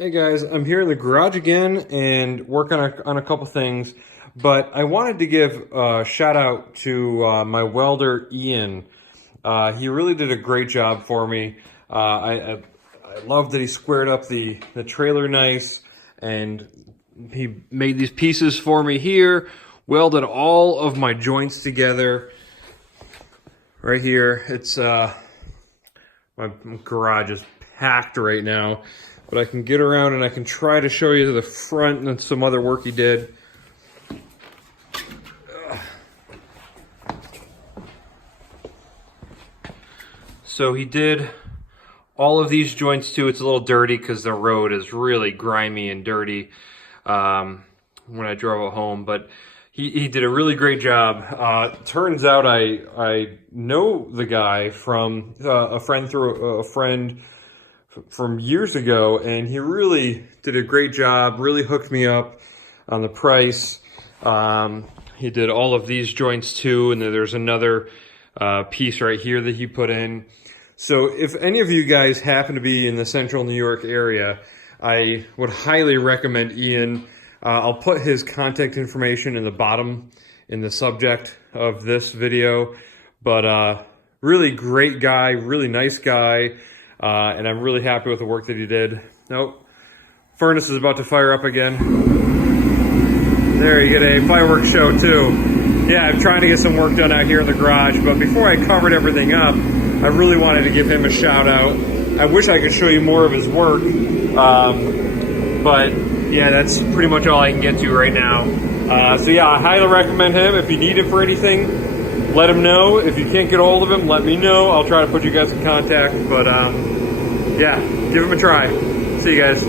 Hey guys, I'm here in the garage again and working on a couple things, but I wanted to give a shout out to my welder Ian. He really did a great job for me. I love that he squared up the trailer nice, and he made these pieces for me here, welded all of my joints together right here. It's my garage is packed right now, but I can get around and I can try to show you the front and some other work he did. So he did all of these joints too. It's a little dirty because the road is really grimy and dirty when I drove it home, but he did a really great job. Turns out I know the guy from a friend from years ago, and he really did a great job, really hooked me up on the price. He did all of these joints too, and then there's another piece right here that he put in. So if any of you guys happen to be in the central New York area, I would highly recommend Ian. I'll put his contact information in the bottom in the subject of this video, but really great guy, really nice guy, and I'm really happy with the work that he did. Nope, furnace is about to fire up again. There, you get a fireworks show too. Yeah, I'm trying to get some work done out here in the garage, but before I covered everything up, I really wanted to give him a shout out. I wish I could show you more of his work, but yeah, that's pretty much all I can get to right now. So yeah, I highly recommend him. If you need him for anything, let him know. If you can't get a hold of him, let me know. I'll try to put you guys in contact, but yeah, give him a try. See you guys.